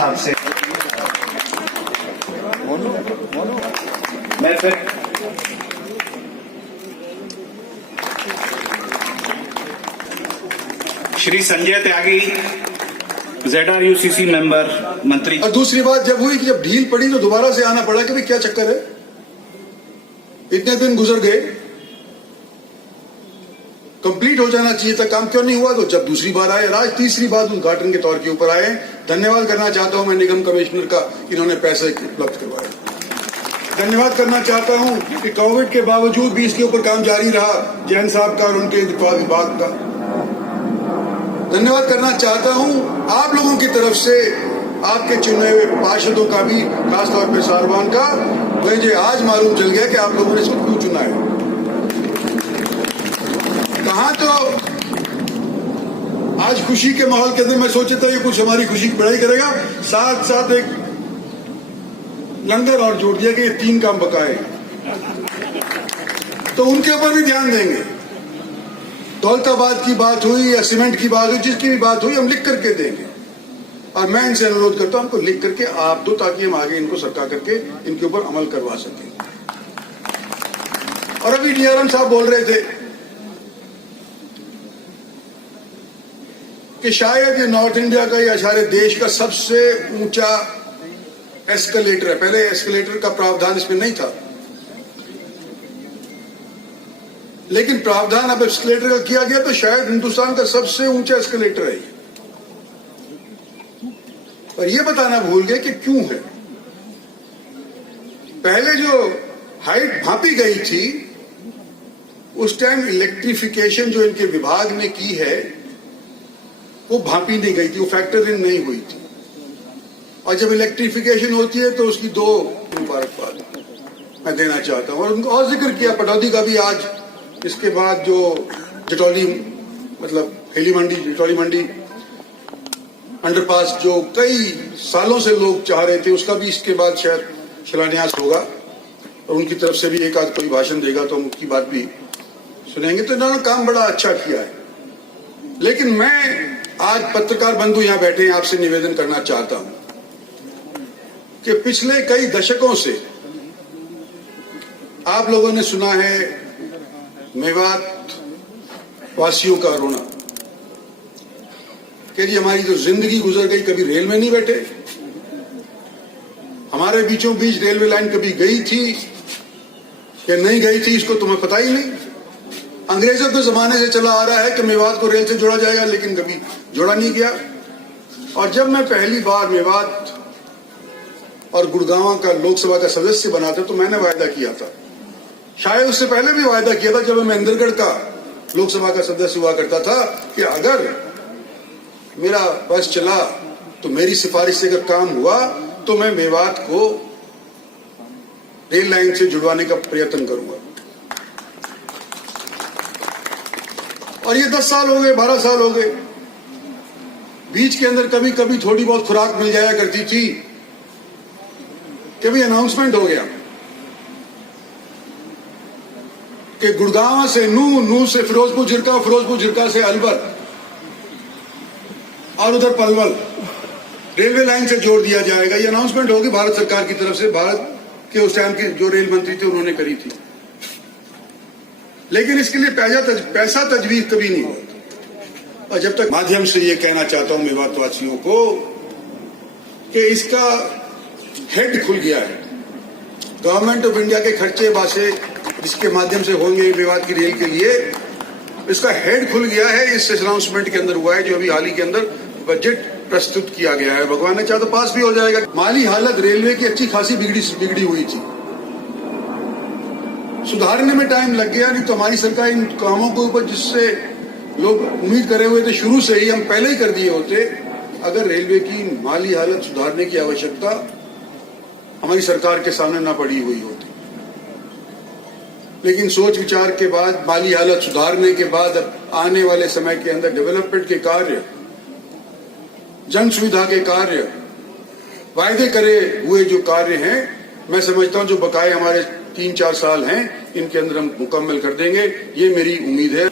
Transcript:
आपसे मैं फिर श्री संजय त्यागी ZRUCC मेंबर मंत्री। और दूसरी बात जब हुई कि जब ढील पड़ी तो दोबारा से आना पड़ा कि भाई क्या चक्कर है, इतने दिन गुजर गए, कंप्लीट हो जाना चाहिए था, काम क्यों नहीं हुआ। तो जब दूसरी बार आए, आज तीसरी बार उद्घाटन के तौर के ऊपर आए। धन्यवाद करना चाहता हूं मैं निगम कमिश्नर का, इन्होंने पैसे उपलब्ध करवाए। धन्यवाद करना चाहता हूं कि कोविड के बावजूद भी इसके ऊपर काम जारी रहा, जैन साहब का और उनके विभाग का। धन्यवाद करना चाहता हूं आप लोगों की तरफ से, आपके चुने हुए पार्षदों का भी, खासतौर पर सारवान का। मुझे आज मालूम चल गया कि आप लोगों ने इसको क्यों चुना है। कहां तो आज खुशी के माहौल के अंदर मैं सोचा था ये कुछ हमारी खुशी की बढ़ाई करेगा, साथ साथ एक लंगर और जोड़ दिया कि ये 3 काम बकाए, तो उनके ऊपर भी ध्यान देंगे। दौलताबाद की बात हुई या सीमेंट की बात हुई, जिसकी भी बात हुई हम लिख करके देंगे। और मैं इनसे अनुरोध करता हूं हमको लिख करके आप दो, ताकि हम आगे इनको सरका करके इनके ऊपर अमल करवा सकें। और अभी DRM साहब बोल रहे थे कि शायद ये नॉर्थ इंडिया का या सारे देश का सबसे ऊंचा एस्केलेटर है। पहले एस्केलेटर का प्रावधान इसमें नहीं था, लेकिन प्रावधान अब एस्केलेटर का किया गया, तो शायद हिंदुस्तान का सबसे ऊंचा एस्केलेटर है ये। और ये बताना भूल गए कि क्यों है। पहले जो हाइट भांपी गई थी, उस टाइम इलेक्ट्रिफिकेशन जो इनके विभाग ने की है वो भांपी नहीं गई थी, वो फैक्टर इन नहीं हुई थी। और जब इलेक्ट्रिफिकेशन होती है तो उसकी 2 मुबारकबाद मैं देना चाहता हूं। और उनको और जिक्र किया पटौदी का भी आज, इसके बाद जो जटौली मतलब हेली मंडी, जटौली मंडी अंडरपास जो कई सालों से लोग चाह रहे थे, उसका भी इसके बाद शायद शिलान्यास होगा। और उनकी तरफ से भी एक आध कोई भाषण देगा तो हम उसकी बात भी सुनेंगे। तो इन्होंने काम बड़ा अच्छा किया है। लेकिन मैं आज पत्रकार बंधु यहां बैठे हैं, आपसे निवेदन करना चाहता हूं कि पिछले कई दशकों से आप लोगों ने सुना है मेवात वासियों का रोना कि जी हमारी जो जिंदगी गुजर गई, कभी रेल में नहीं बैठे, हमारे बीचों बीच रेलवे लाइन कभी गई थी कि नहीं गई थी इसको तुम्हें पता ही नहीं। अंग्रेजों के जमाने से चला आ रहा है कि मेवात को रेल से जोड़ा जाएगा, लेकिन कभी जोड़ा नहीं गया। और जब मैं पहली बार मेवात और गुड़गांव का लोकसभा का सदस्य बना था, तो मैंने वायदा किया था, शायद उससे पहले भी वायदा किया था जब मैं इंदरगढ़ का लोकसभा का सदस्य हुआ करता था, कि अगर मेरा बस चला तो मेरी सिफारिश से अगर काम हुआ तो मैं मेवात को रेल लाइन से जुड़वाने का प्रयत्न करूंगा। और ये 10 साल हो गए, 12 साल हो गए। बीच के अंदर कभी कभी थोड़ी बहुत खुराक मिल जाया करती थी, कभी अनाउंसमेंट हो गया कि गुड़गांव से नू से फिरोजपुर झिरका, फिरोजपुर झिरका से अलवर और उधर पलवल रेलवे लाइन से जोड़ दिया जाएगा। ये अनाउंसमेंट होगी भारत सरकार की तरफ से, भारत के उस टाइम के जो रेल मंत्री थे उन्होंने करी थी। लेकिन इसके लिए पैसा तजवीज कभी नहीं हुआ। और जब तक माध्यम से ये कहना चाहता हूं मेवात वासियों को कि इसका हेड खुल गया है, गवर्नमेंट ऑफ इंडिया के खर्चे बासे इसके माध्यम से होंगे मेवात की रेल के लिए, इसका हेड खुल गया है। इस अनाउंसमेंट के अंदर हुआ है, जो अभी हाल ही के अंदर बजट प्रस्तुत किया गया है। भगवान ने चाहा तो पास भी हो जाएगा। माली हालत रेलवे की अच्छी खासी बिगड़ी हुई थी, सुधारने में टाइम लग गया। नहीं तो हमारी सरकार इन कामों के ऊपर, जिससे लोग उम्मीद करे हुए थे शुरू से ही, हम पहले ही कर दिए होते। अगर रेलवे की माली हालत सुधारने की आवश्यकता हमारी सरकार के सामने ना पड़ी हुई होती, लेकिन सोच विचार के बाद, माली हालत सुधारने के बाद, अब आने वाले समय के अंदर डेवलपमेंट के कार्य जन सुविधा के कार्य, वायदे करे हुए जो कार्य हैं, मैं समझता हूं जो बकाए हमारे 3-4 साल हैं, इनके अंदर हम मुकम्मल कर देंगे, ये मेरी उम्मीद है।